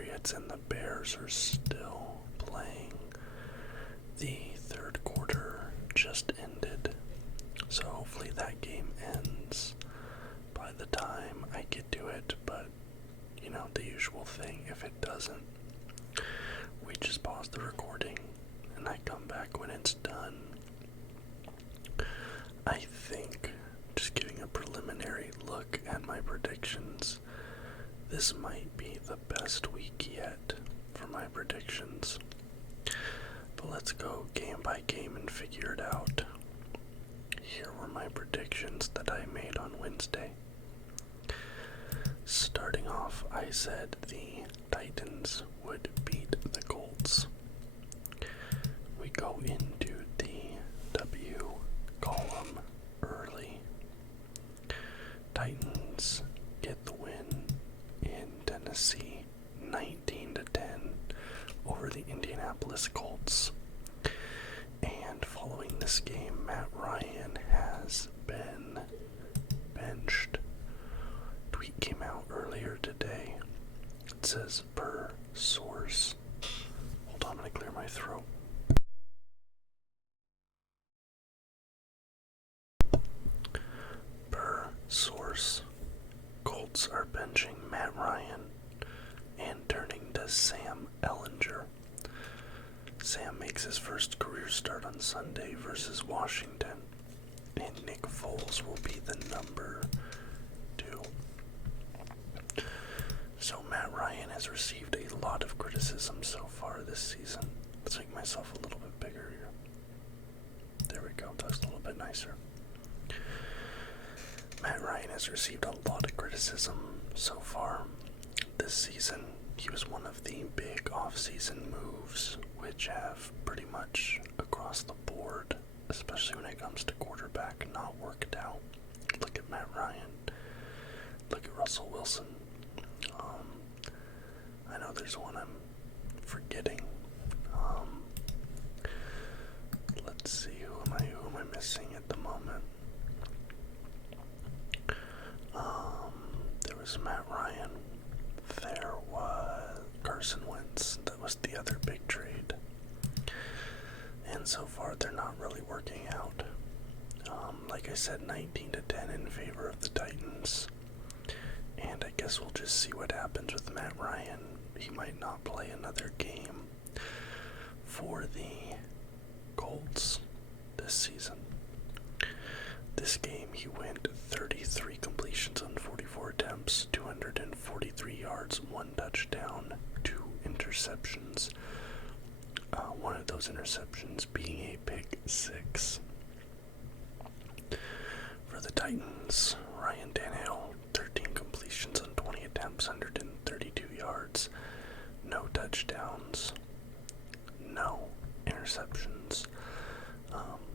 Patriots and the Bears are still playing. The third quarter just ended, so hopefully that game ends by the time I get to it, but the usual thing, if it doesn't, we just pause the recording and I come back when it's done. I think, just giving a preliminary look at my predictions, this might be the best week yet for my predictions. But let's go game by game and figure it out. Here were my predictions that I made on Wednesday. Starting off, I said the Titans would beat the Colts. We go into the W column early. Titans get the win in Tennessee, 19-10 over the Indianapolis Colts. And following this game, Matt Ryan has been benched. Tweet came out earlier today. It says, per source. Hold on, I'm gonna clear my throat. Per source, Colts are benching Matt Ryan and turning to Sam Ehlinger. Sam makes his first career start on Sunday versus Washington, and Nick Foles will be the number 2. So Matt Ryan has received a lot of criticism so far this season. Let's make myself a little bit bigger here. There we go, that's a little bit nicer. Matt Ryan has received a lot of criticism so far this season. He was one of the big off-season moves, which have pretty much across the board, especially when it comes to quarterback, not worked out. Look at Matt Ryan. Look at Russell Wilson. I know there's one I'm forgetting. Let's see, who am I missing at the moment? There was Matt Ryan. There was Carson Wentz. That was the other big trade. And so far, they're not really working out. Like I said, 19-10 in favor of the Titans. And I guess we'll just see what happens with Matt Ryan. He might not play another game for the Colts this season. This game, he went 33 completions on 44 attempts, 243 yards, 1 touchdown, 2 interceptions. One of those interceptions being a pick 6. For the Titans, Ryan Tannehill, 13 completions on 20 attempts, 132 yards, no touchdowns, no interceptions.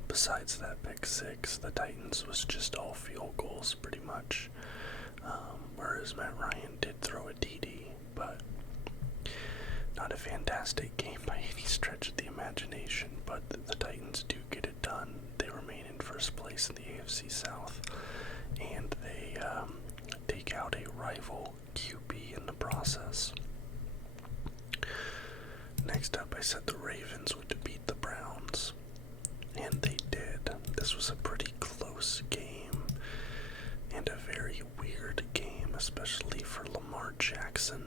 Besides that pick 6, the Titans was just all field goals pretty much. Whereas Matt Ryan did throw a TD, but not a fantastic game by any stretch of the imagination. But the Titans do get it done. They remain in first place in the AFC South, and they take out a rival QB in the process. Next up, I said the Ravens would beat the Browns, and they did. This was a pretty close game, and a very weird game, especially for Lamar Jackson.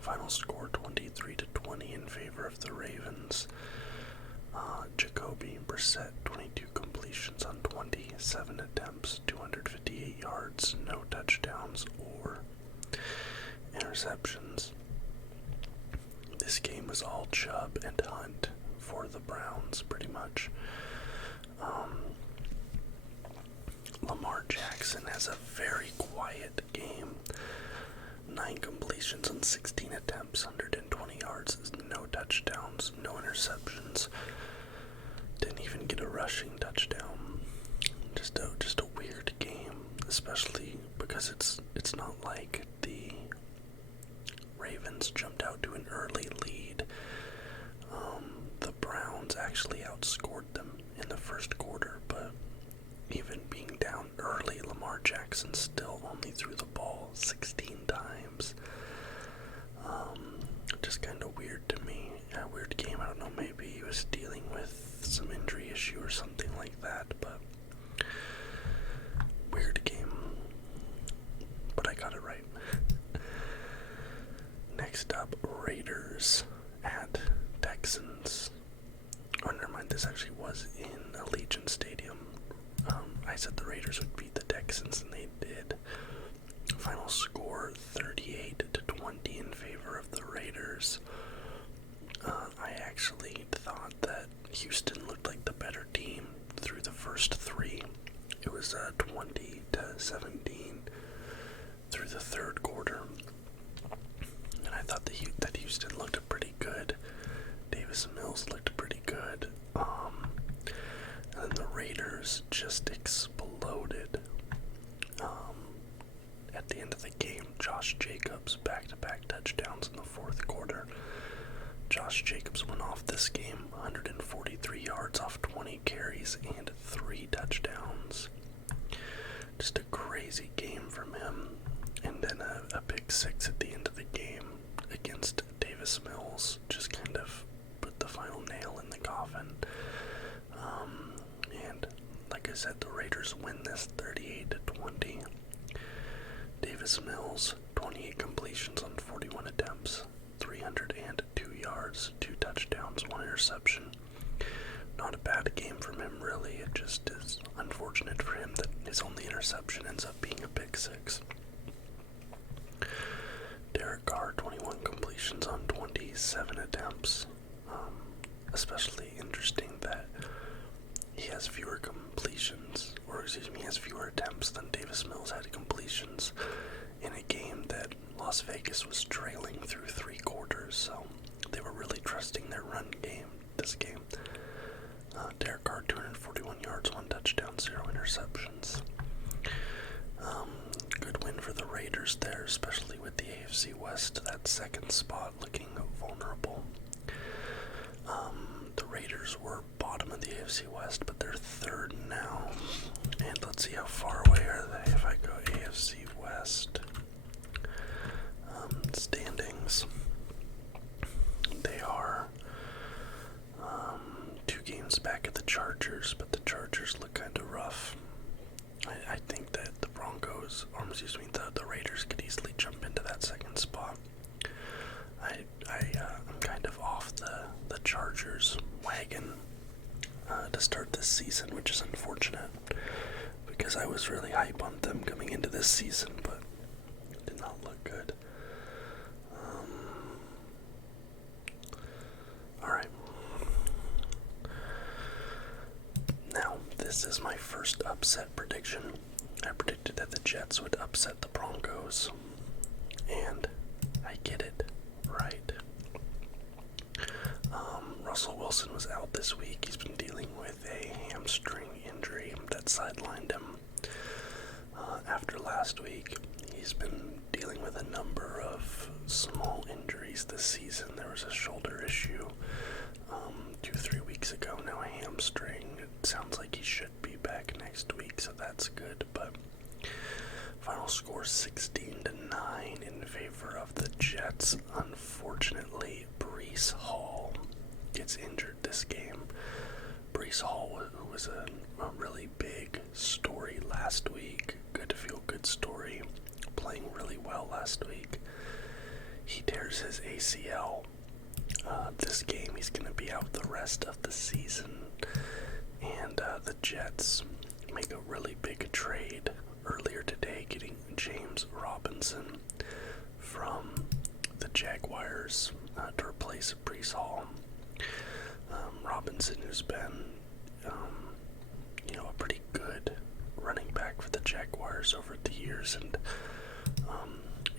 Final score 23-20 in favor of the Ravens. Jacoby Brissett, 22 completions on 27 attempts, 258 yards, no touchdowns or interceptions. This game was all Chubb and Hunt for the Browns, pretty much. Lamar Jackson has a very quiet game. 9 completions on 16 attempts, 120 yards, no touchdowns, no interceptions. Didn't even get a rushing touchdown. Just a weird game, especially because it's not like the Ravens jumped out to an early lead. The Browns actually outscored them in the first quarter, but even being down early, Lamar Jackson still only threw the ball 16 times. just kind of weird to me. A weird game. I don't know, maybe he was dealing with some injury issue or something like that, but weird game. But I got it right. Next up, Raiders at Texans. Oh, never mind, this actually was in Allegiant Stadium. I said the Raiders would beat the Texans, and they did. Final score 38-20 in favor of the Raiders. I actually thought that Houston looked like the better team through the first three. It was 20-17 through the third quarter. And I thought that Houston looked pretty good. Davis Mills looked pretty good. And then the Raiders just exploded. At the end of the game, Josh Jacobs back-to-back touchdowns in the fourth quarter. Josh Jacobs went off this game 143 yards off 20 carries and 3 touchdowns. Just a crazy game from him. And then a pick six at the end of the game against Davis Mills just kind of put the final nail in the coffin. And like I said, the Raiders win this 38-20. Davis Mills, 28 completions on 41 attempts, 302 yards, 2 touchdowns, 1 interception. Not a bad game from him, really. It just is unfortunate for him that his only interception ends up being a pick six. Derek Carr, 21 completions on 27 attempts. Especially interesting that he has fewer completions, he has fewer attempts than Davis Mills had completions in a game that Las Vegas was trailing through 3 quarters, so they were really trusting their run game this game. Derek Carr, 241 yards, 1 touchdown, 0 interceptions. Good win for the Raiders there, especially with the AFC West, that second spot looking vulnerable. The Raiders were bottom of the AFC West, but they're third now. And let's see how far away are they if I go AFC West. Standings. They are 2 games back at the Chargers, but the Chargers look kind of rough. I think that the Broncos, the Raiders could easily jump into that second spot. I'm kind of off the Chargers wagon to start this season, which is unfortunate because I was really hype on them coming into this season, but it did not look good. Alright. Now, this is my first upset prediction. I predicted that the Jets would upset the Broncos, and I get it right. Russell Wilson was out this week. He's been dealing with a hamstring injury that sidelined him. After last week, he's been dealing with a number of small injuries this season. There was a shoulder issue 2-3 weeks ago, now a hamstring. It sounds like he should be back next week, so that's good, but final score 16-9 in favor of the Jets. Unfortunately, Breece Hall gets injured this game. Breece Hall, who was a really big story last week, good feel-good story, playing really well last week. He tears his ACL. This game, he's going to be out the rest of the season. And the Jets make a really big trade earlier today, getting James Robinson from the Jaguars to replace Breece Hall. Robinson, who's been, a pretty good running back for the Jaguars over the years, and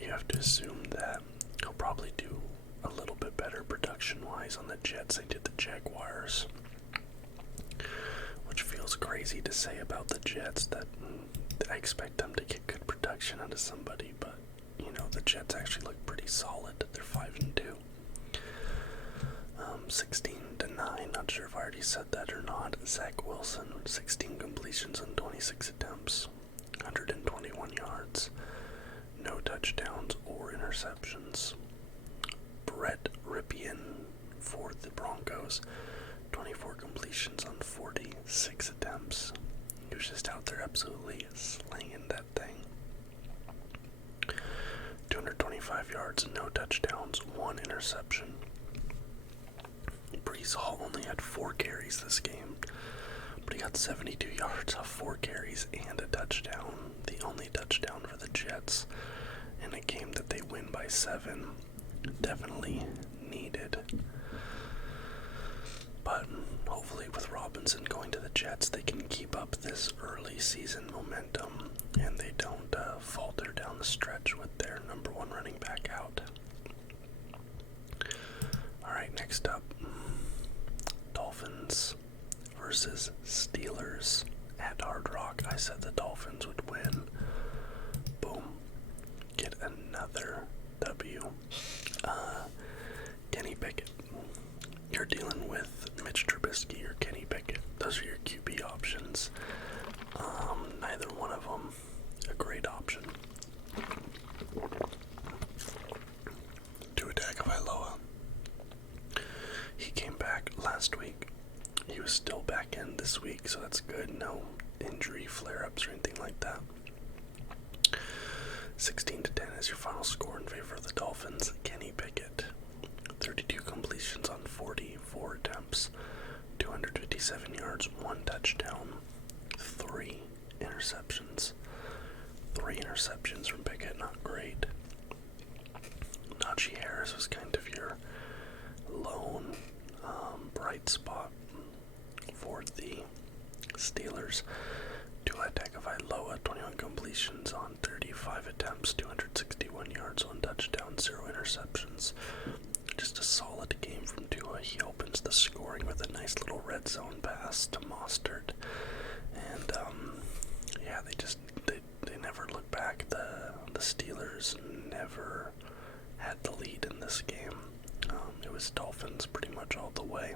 you have to assume that he'll probably do a little bit better production-wise on the Jets than did the Jaguars, which feels crazy to say about the Jets, that I expect them to get good production out of somebody, but, the Jets actually look pretty solid. They're 5-2. 16-9, not sure if I already said that or not. Zach Wilson, 16 completions on 26 attempts, 121 yards, no touchdowns or interceptions. Brett Ripien for the Broncos. 24 completions on 46 attempts. He was just out there absolutely slinging that thing. 225 yards and no touchdowns, 1 interception. Brees Hall only had 4 carries this game, but he got 72 yards off 4 carries and a touchdown. The only touchdown for the Jets in a game that they win by 7. Definitely needed. But hopefully with Robinson going to the Jets, they can keep up this early season momentum and they don't falter down the stretch with their number 1 running back out. Alright, next up, Dolphins versus Steelers at Hard Rock. I said the Dolphins would win. Boom. Get another W. Kenny Pickett. You're dealing with Mitch Trubisky or Kenny Pickett. Those are your QB options. Neither one of them a great option. Tua Tagovailoa. He came back last week. He was still back in this week, so that's good. No injury flare-ups or anything like that. 16-10 is your final score in favor of the Dolphins. Kenny Pickett, 32 completions on 44 attempts, 257 yards, 1 touchdown, 3 interceptions. 3 interceptions from Pickett, not great. Najee Harris was kind of your lone bright spot for the Steelers. Tua Tagovailoa, 21 completions on 35 attempts, 261 yards, 1 touchdown, 0 interceptions. Just a solid game from Tua. He opens the scoring with a nice little red zone pass to Mostert. And, yeah, they never look back. The Steelers never had the lead in this game. It was Dolphins pretty much all the way.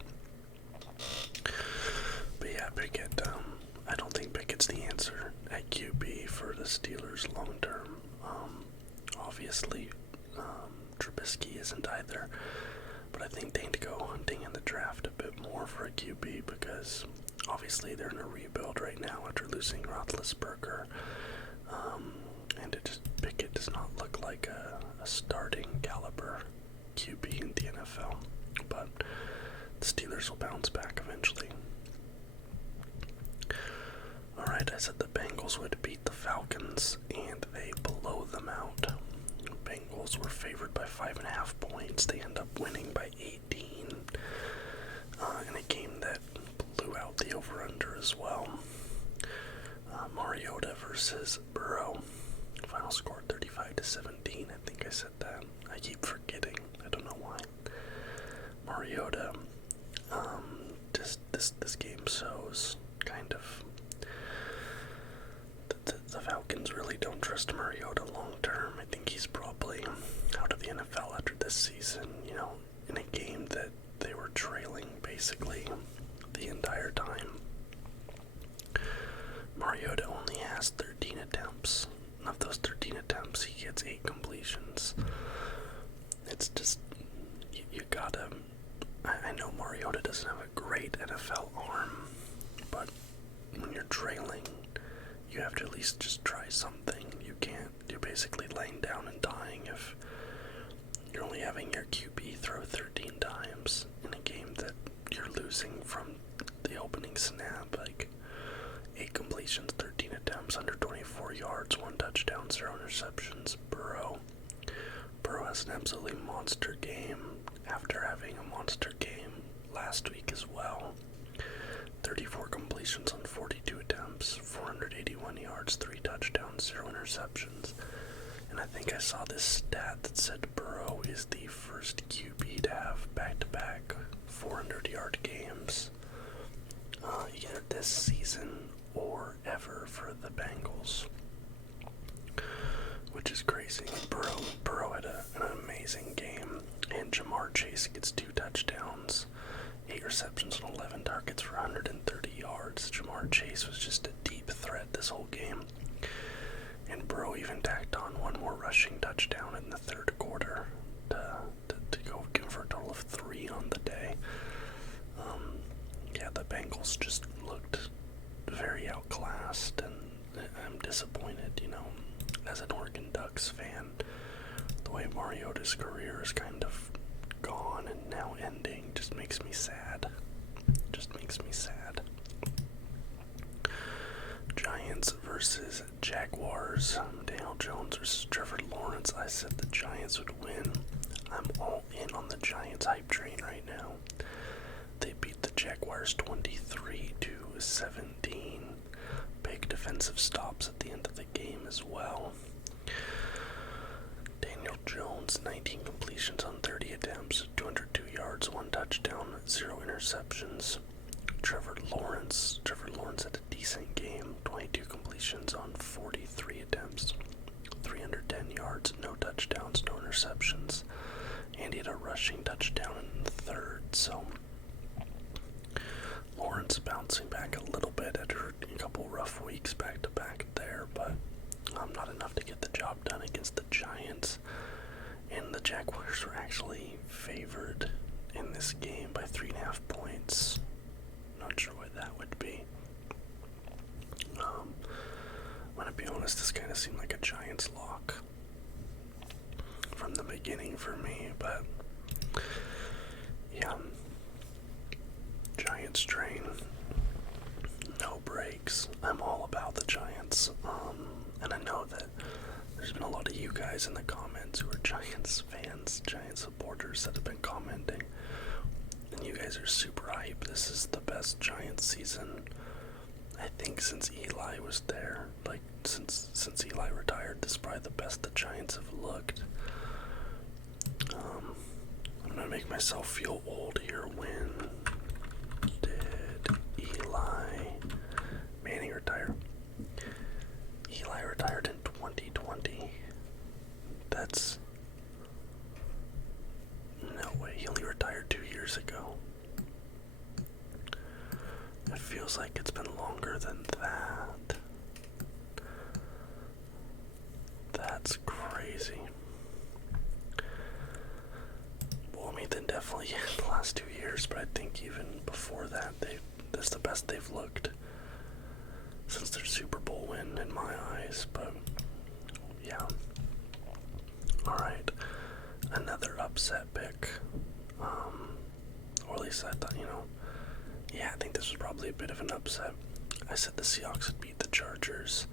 But yeah, Pickett, I don't think Pickett's the answer at QB for the Steelers long term. Obviously, Trubisky isn't either, but I think they need to go hunting in the draft a bit more for a QB because obviously they're in a rebuild right now after losing Roethlisberger, and Pickett does not look like a starting caliber QB in the NFL, but the Steelers will bounce back eventually. Alright, I said the Bengals would beat the Falcons, and they blow them out. Bengals were favored by 5.5 points. They end up winning by 18 in a game that blew out the over-under as well. Mariota versus Burrow. Final score 35-17. I think I said that. I keep forgetting. I don't know why. Mariota. This game shows kind of the Falcons really don't trust Mariota long term. I think he's probably out of the NFL after this season, in a game that they were trailing basically the entire time. Mariota only has 13 attempts. Of those 13 attempts, he gets 8 completions. It's just, you gotta, I know Mariota doesn't have a great NFL arm, but when you're trailing, you have to at least just try something. You're basically laying down and dying if you're only having your QB throw 13 times in a game that you're losing from the opening snap. Like, 8 completions, 13 attempts, under 24 yards, 1 touchdown, 0 interceptions. Burrow has an absolutely monster game after having a monster game last week as well. 34 completions on 42 attempts, 481 yards, 3 touchdowns, 0 interceptions. And I think I saw this stat that said Burrow is the first QB to have back-to-back 400-yard games, either this season or ever for the Bengals, which is crazy. Burrow had an amazing game, and Jamar Chase gets 2 touchdowns, 8 receptions and 11 targets for 130 yards. Jamar Chase was just a deep threat this whole game. And Burrow even tacked on 1 more rushing touchdown in the third quarter to go for a total of 3 on the day. Yeah, the Bengals just looked very outclassed, and I'm disappointed, as an Oregon Ducks fan. The way Mariota's career is kind of gone and now ending just makes me sad. Giants versus Jaguars. Daniel Jones versus Trevor Lawrence. I said the Giants would win. I'm all in on the Giants hype train right now. They beat the Jaguars 23-17. Big defensive stops at the end of the game as well. Daniel Jones, 19 completions on 30 attempts, 202 yards, 1 touchdown, 0 interceptions. Trevor Lawrence had a decent game, 22 completions on 43 attempts, 310 yards, no touchdowns, no interceptions, and he had a rushing touchdown in the third. So Lawrence bouncing back a little bit after a couple rough weeks back to back there, but not enough to get the job done against the Giants. And the Jaguars were actually favored in this game by 3.5 points. Not sure why that would be. I'm gonna be honest, this kind of seemed like a Giants lock from the beginning for me, but yeah, Giants train, no breaks. I'm all about the Giants, and I know that there's been a lot of you guys in the comments who are Giants fans, Giants supporters that have been commenting, and you guys are super hype. This is the best Giants season, I think, since Eli was there. Like, since Eli retired, this is probably the best the Giants have looked. I'm gonna make myself feel old here. When did Eli Manning retire? Eli retired in 2020. That's no way. He only retired 2 years ago. It feels like it's been longer than that. That's crazy. Well, I mean, then definitely the last 2 years, but I think even before that, that's the best they've looked since their Super Bowl win in my eyes. But yeah. Alright, another upset pick. Or at least I thought, yeah, I think this was probably a bit of an upset. I said the Seahawks would beat the Chargers,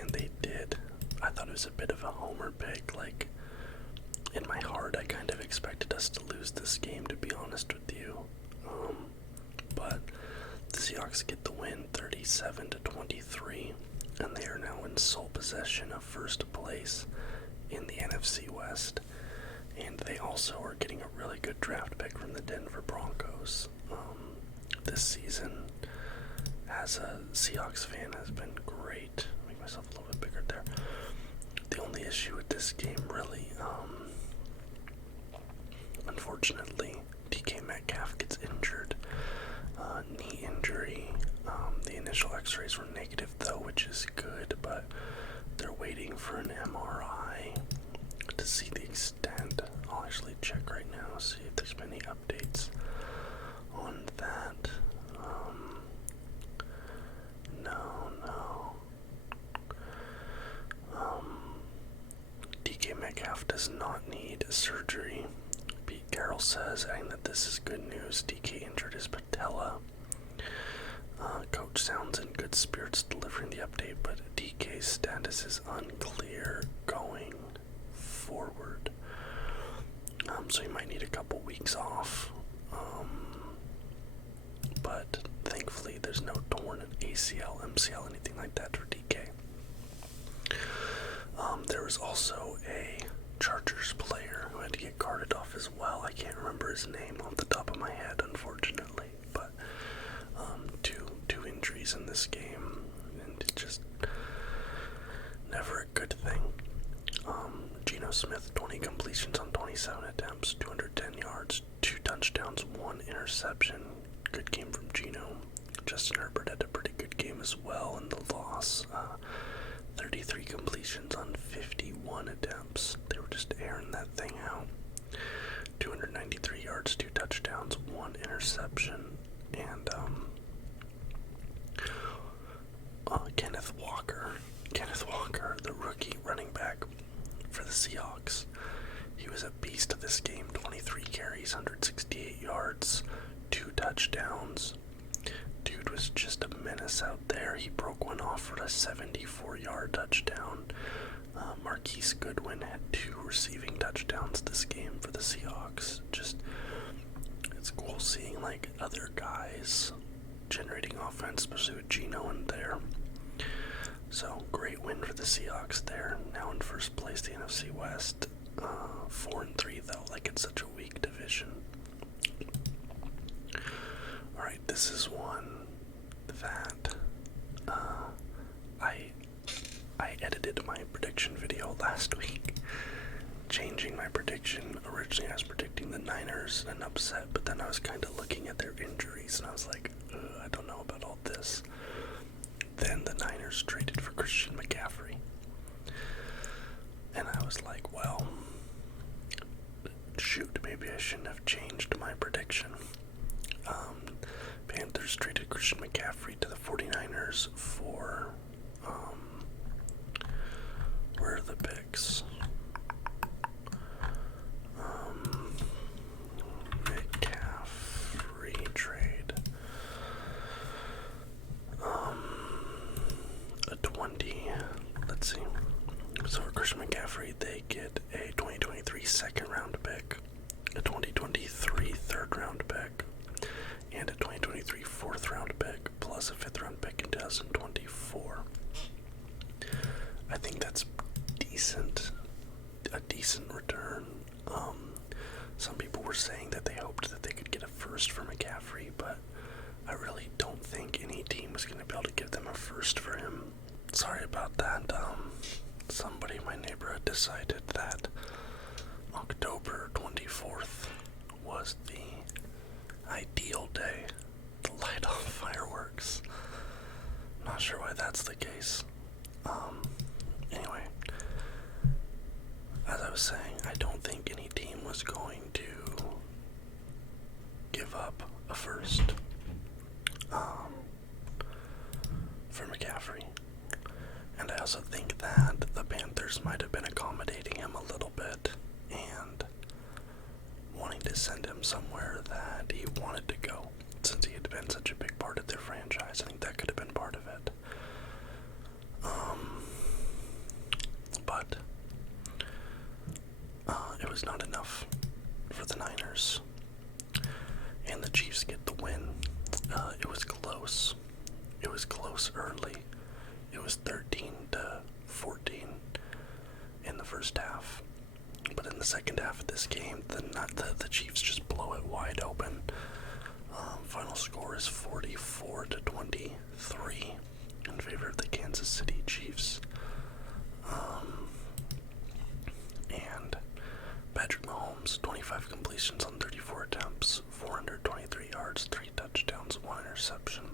and they did. I thought it was a bit of a homer pick. Like, in my heart, I kind of expected us to lose this game, to be honest with you. But the Seahawks get the win 37-23, and they are now in sole possession of first place in the NFC West. And they also are getting a really good draft pick from the Denver Broncos. This season, as a Seahawks fan, has been great. I'll make myself a little bit bigger there. The only issue with this game, really, unfortunately, DK Metcalf gets injured. Knee injury. The initial x-rays were negative, though, which is good, but they're waiting for an MRI to see the extent. I'll actually check right now, see if there's been any updates on that. No. DK Metcalf does not need surgery. Pete Carroll says, adding that this is good news. DK injured his patella. Coach sounds in good spirits delivering the update, but DK's status is unclear going forward. So he might need a couple weeks off. But thankfully there's no torn ACL, MCL, anything like that for DK. There was also a Chargers player who had to get carted off as well. I can't remember his name off the top of my head, unfortunately. But two injuries in this game, and it's just never a good thing. Geno Smith, 20 completions on 27 attempts, 210 yards, 2 touchdowns, 1 interception. Good game from Geno. Justin Herbert had a pretty good game as well in the loss. 33 completions on 51 attempts. They were just airing that thing out. 293 yards, 2 touchdowns, 1 interception, and Kenneth Walker, the rookie running back for the Seahawks. He was a beast of this game. 23 carries, 168 yards, 2 touchdowns. Dude was just a menace out there. He broke one off for a 74-yard touchdown. Marquise Goodwin had 2 receiving touchdowns this game for the Seahawks. Just, it's cool seeing like other guys generating offense, especially with Geno in there. So, great win for the Seahawks there. Now in first place, the NFC West. 4-3 though, like it's such a weak division. Alright, this is one that I edited my prediction video last week, changing my prediction. Originally I was predicting the Niners an upset, but then I was kind of looking at their injuries and I was like, I don't know about all this. Then the Niners traded for Christian McCaffrey. And I was like, well, shoot, maybe I shouldn't have changed my prediction. Panthers traded Christian McCaffrey to the 49ers for, where are the picks? McCaffrey trade. A 20, let's see. So for Christian McCaffrey, they get a 2023 second round pick, a 2023 third round pick, and a 2023 fourth round pick, plus a fifth round pick in 2024. I think that's a decent return. Some people were saying that they hoped that they could get a first for McCaffrey, but I really don't think any team was going to be able to give them a first for him. Sorry about that. Somebody in my neighborhood decided that October 24th was the ideal day to light off fireworks. Not sure why that's the case. Anyway, as I was saying, I don't think any team was going to give up a first for McCaffrey. And I also think that the Panthers might have been accommodating him a little bit and wanting to send him somewhere that he wanted to go, since he had been such a big part of their franchise. I think that could have been part of it. But it was not enough for the Niners. And the Chiefs get the win. It was close. It was close early. It was 13-14 in the first half. But in the second half of this game, the Chiefs just blow it wide open. Final score is 44-23 in favor of the Kansas City Chiefs. And Patrick Mahomes, 25 completions on 34 attempts, 423 yards, 3 touchdowns, 1 interception.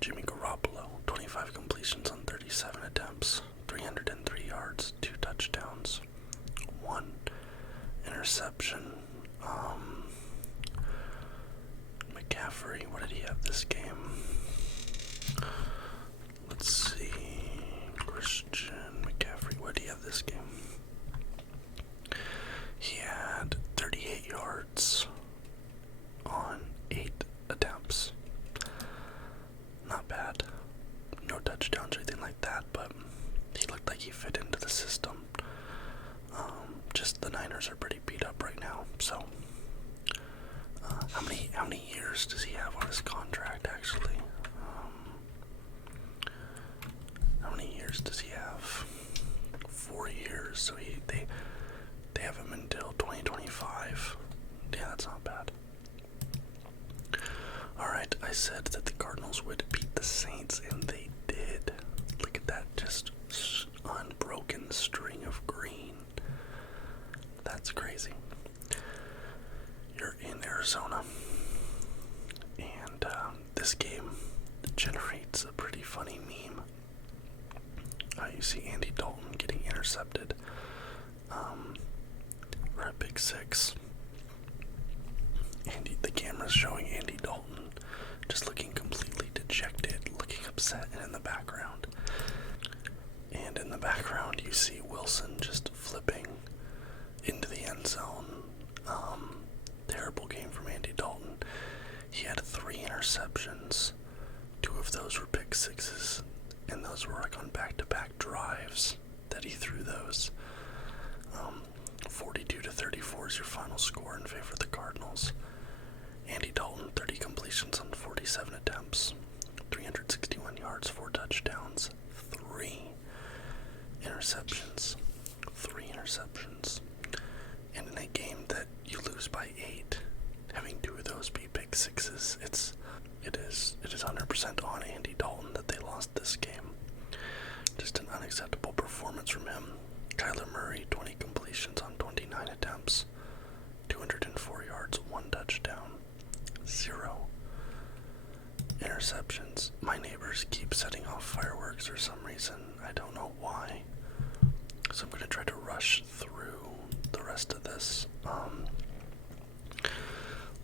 Jimmy Garoppolo, 25 completions on 37 attempts, 303 yards, 2 touchdowns, 1 interception. McCaffrey, what did he have this game? Let's see. Christian McCaffrey, what did he have this game? He had 38 yards on 8 attempts. Not bad. No touchdowns or anything like that, but he looked like he fit into the system. Just the Niners are pretty beat up right now, so how many years does he have on his contract, actually? How many years does he have? 4 years, so they have him until 2025. Yeah, that's not bad. Alright, I said that the Cardinals would beat the Saints, and they did. Look at that, just unbroken string of green. That's crazy. You're in Arizona, and this game generates a pretty funny meme. You see Andy Dalton getting intercepted for a big pick six. The camera's showing Andy Dalton just looking completely dejected, looking upset, and in the background you see Wilson just flipping into the end zone. Terrible game from Andy Dalton. He had 3 interceptions. 2 of those were pick sixes, and those were like on back-to-back drives that he threw those. 42-34 is your final score in favor of the Cardinals. Andy Dalton, 30 completions on 47 attempts, 361 yards, 4 touchdowns, 3 interceptions. And in a game that you lose by 8, having 2 of those be pick sixes, it is 100% on Andy Dalton that they lost this game. Just an unacceptable performance from him. Kyler Murray, 20 completions on 29 attempts, 204 yards, 1 touchdown, 0 interceptions. My neighbors keep setting off fireworks for some reason. I don't know why. So I'm going to try to rush through the rest of this.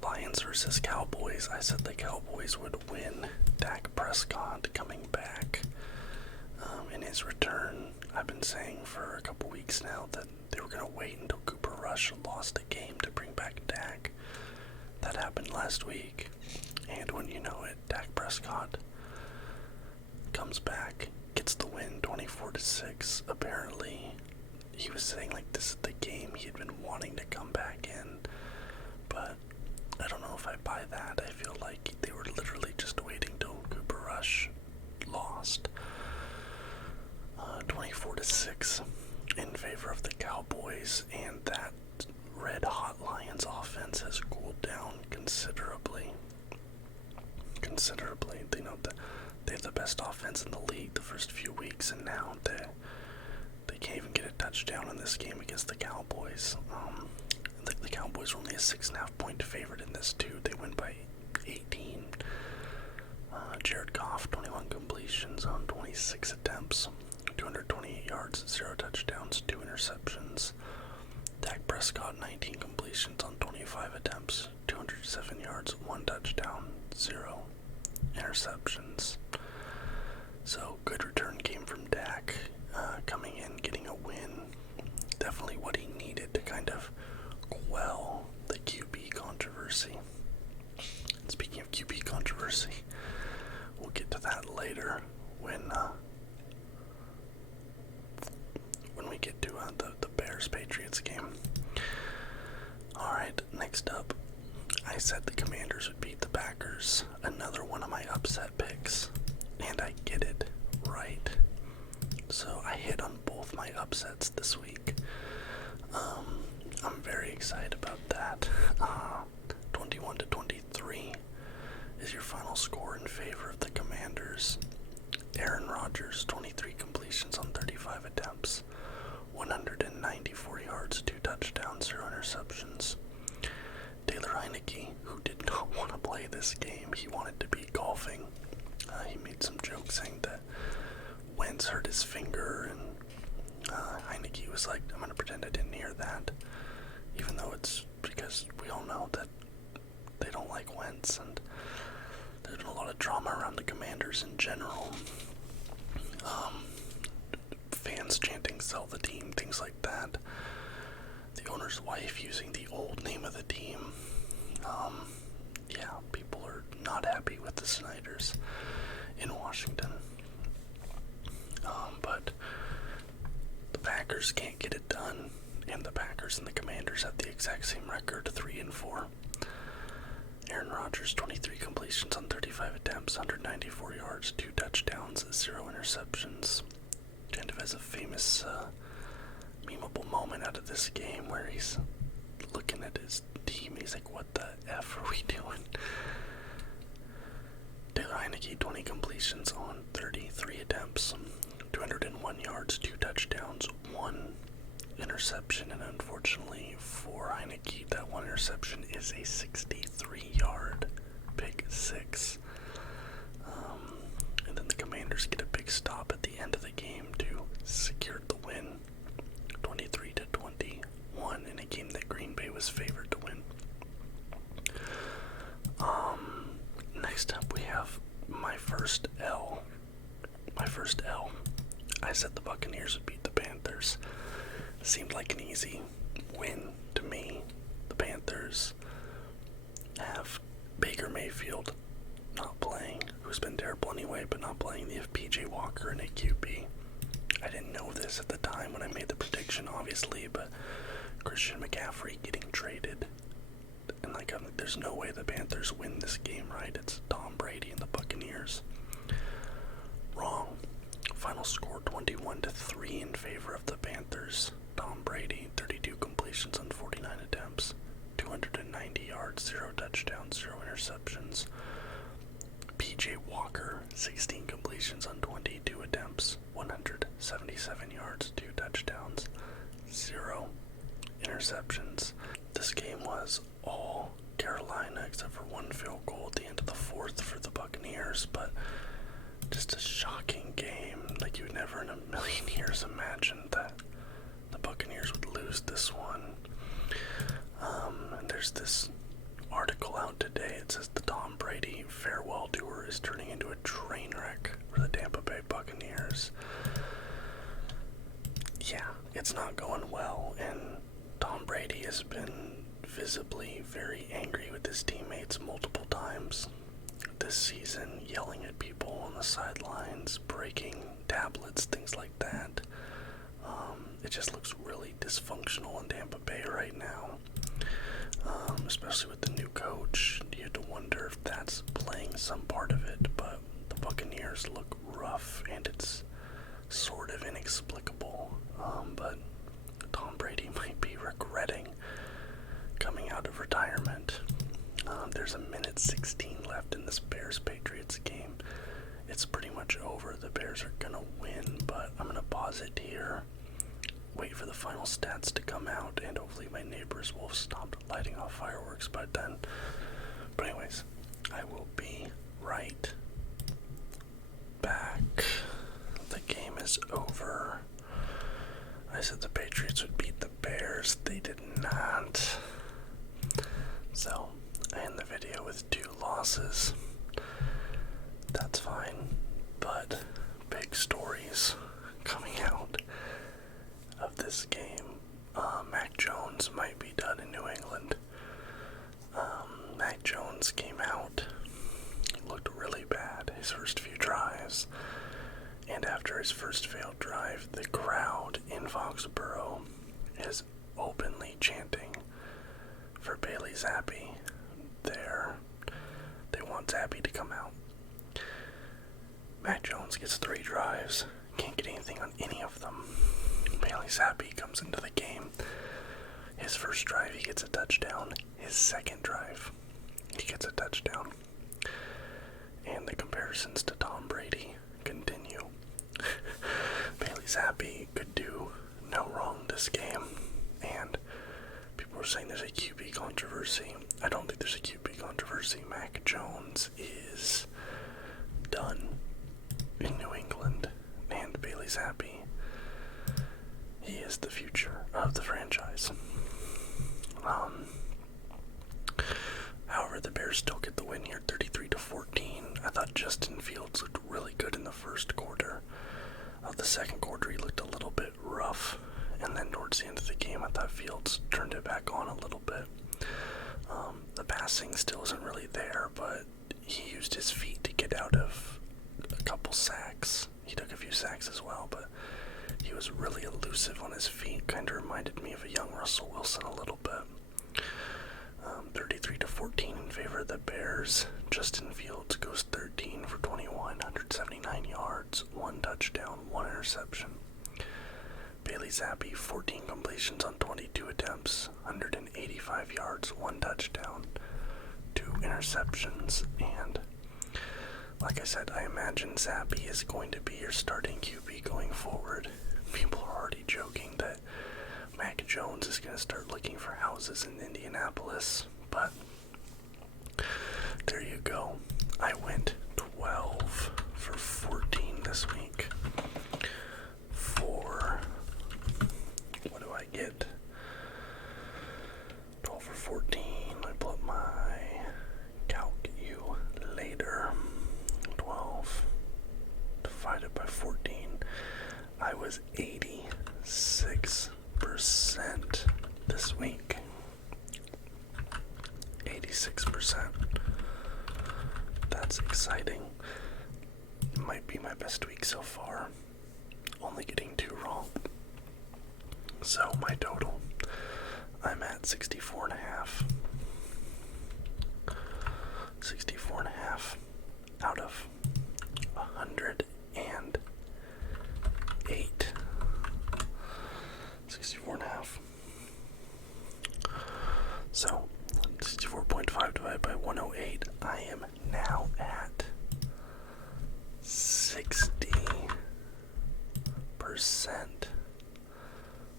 Lions versus Cowboys. I said the Cowboys would win. Dak Prescott coming back in his return. I've been saying for a couple weeks now that they were going to wait until Cooper Rush lost a game to bring back Dak. That happened last week. And when you know it, Dak Prescott comes back, gets the win 24-6. Apparently, he was saying like this is the game he had been wanting to come back in. But I don't know if I buy that. I feel like they were literally just waiting till Cooper Rush lost. 24-6 in favor of the Cowboys, and that red hot Lions offense has cooled down considerably. They know that they have the best offense in the league the first few weeks, and now they can't even get a touchdown in this game against the Cowboys. The Cowboys were only a 6.5 point favorite in this too. They win by 18. Jared Goff, 21 completions on 26 attempts, 228 yards, 0 touchdowns, 2 interceptions. Dak Prescott, 19 completions on 25 attempts, 207 yards, 1 touchdown, 0 interceptions. So, good return game from Dak, coming in, getting a win. Definitely what he needed to kind of quell the QB controversy. Speaking of QB controversy, we'll get to that later when we get to the Bears-Patriots game. Alright, next up, I said the Commanders would beat the Packers. Another one of my upset picks. And I get it right. So I hit on both my upsets this week. I'm very excited about that. 21-23 is your final score in favor of the Commanders. Aaron Rodgers, 23 completions on 35 attempts, 194 yards, 2 touchdowns, 0 interceptions. Taylor Heineke, who did not want to play this game, he wanted to be golfing. He made some jokes saying that Wentz hurt his finger, and Heineke was like, I'm going to pretend I didn't hear that, even though it's because we all know that they don't like Wentz, and there's been a lot of drama around the Commanders in general. Fans chanting sell the team, things like that. The owner's wife using the old name of the team. Yeah, people are not happy with the Snyders in Washington. But the Packers can't get it done, and the Packers and the Commanders have the exact same record, 3-4. Aaron Rodgers, 23 completions on 35 attempts, 194 yards, 2 touchdowns, 0 interceptions. Kind of has a famous, memeable moment out of this game where he's looking at his team. He's like, what the F are we doing? Taylor Heineke, 20 completions on 33 attempts, 201 yards, 2 touchdowns, 1 interception, and unfortunately for Heineke, that 1 interception is a 63-yard pick six. And then the Commanders get a big stop at the end of the game to secure the win, 23-21, in a game that Green Bay Next up, we have my first L. I said the Buccaneers would beat the Panthers. Seemed like an easy win to me. The Panthers have Baker Mayfield not playing, who's been terrible anyway, but not playing. They have PJ Walker and a QB. I didn't know this at the time when I made the prediction, obviously, but Christian McCaffrey getting traded. And there's no way the Panthers win this game, right? It's Tom Brady and the Buccaneers. Wrong. Final score 21-3 in favor of the Panthers. Tom Brady, 32 completions on 49 attempts, 290 yards, 0 touchdowns, 0 interceptions. PJ Walker, 16 completions on 22 attempts, 177 yards, 2 touchdowns, 0 interceptions. This game was all Carolina except for one field goal at the end of the fourth for the Buccaneers, but just a shocking game. Like, you would never in a million years imagine that the Buccaneers would lose this one. And there's this article out today. It says the Tom Brady farewell tour is turning into a train wreck for the Tampa Bay Buccaneers. Yeah, it's not going well, and Tom Brady has been visibly very angry with his teammates multiple times this season, yelling at people on the sidelines, breaking tablets, things like that. It just looks really dysfunctional in Tampa Bay right now, especially with the new coach. You have to wonder if that's playing some part of it, but the Buccaneers look rough, and it's sort of inexplicable, but Tom Brady might be regretting coming out of retirement. There's a minute 16 left in this Bears-Patriots game. It's pretty much over. The Bears are gonna win, but I'm gonna pause it here, wait for the final stats to come out, and hopefully my neighbors will have stopped lighting off fireworks by then. But anyways, I will be right back. The game is over. I said the Patriots would beat the Bears. They did not. So, I end the video with 2 losses. That's fine. But big stories coming out of this game. Mac Jones might be done in New England. Mac Jones came out. He looked really bad his first few drives. And after his first failed drive, the crowd in Foxborough is openly chanting for Bailey Zappi. They want Zappi to come out. Mac Jones gets 3 drives, can't get anything on any of them. Bailey Zappi comes into the game. His first drive, he gets a touchdown. His second drive, he gets a touchdown. And the comparisons to Tom Brady continue. Bailey Zappi could do no wrong this game, and people are saying there's a QB controversy. I don't think there's a QB controversy. Mac Jones is done in New England, and Bailey Zappi, he is the future of the franchise. However, the Bears still get the win here, 33-14. I thought Justin Fields looked really good in the first quarter. The second quarter, he looked a little bit rough, and then towards the end of the game, I thought Fields turned it back on a little bit. The passing still isn't really there, but he used his feet to get out of a couple sacks. He took a few sacks as well, but he was really elusive on his feet. Kind of reminded me of a young Russell Wilson a little bit. 33-14 in favor of the Bears. Justin Fields goes 13 for 21, 179 yards, 1 touchdown, 1 interception. Bailey Zappi, 14 completions on 22 attempts, 185 yards, 1 touchdown, 2 interceptions, and like I said, I imagine Zappi is going to be your starting QB going forward. People are already joking that Mac Jones is going to start looking for houses in Indianapolis, but there you go. I went 12 for 14 this week. What do I get? 12 for 14. Let me pull up my calculator. was 86% this week. 86%. That's exciting. Might be my best week so far. Only getting 2 wrong. So my total, I'm at 64.5. 64.5 out of 108. 64.5. So 64.5 divided by 108. I am now at 60%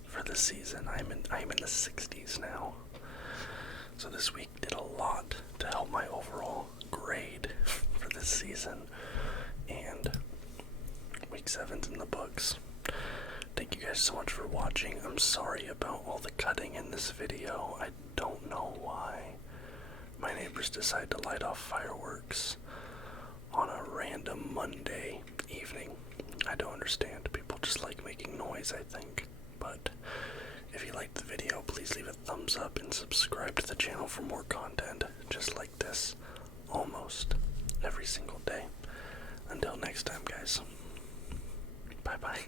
for the season. I'm in the 60s now. So this week did a lot to help my overall grade for this season. And week 7's in the books. Thank you guys so much for watching. I'm sorry about all the cutting in this video. I don't know why my neighbors decide to light off fireworks on a random Monday evening. I don't understand. People just like making noise, I think. But if you liked the video, please leave a thumbs up and subscribe to the channel for more content just like this almost every single day. Until next time, guys. Bye-bye.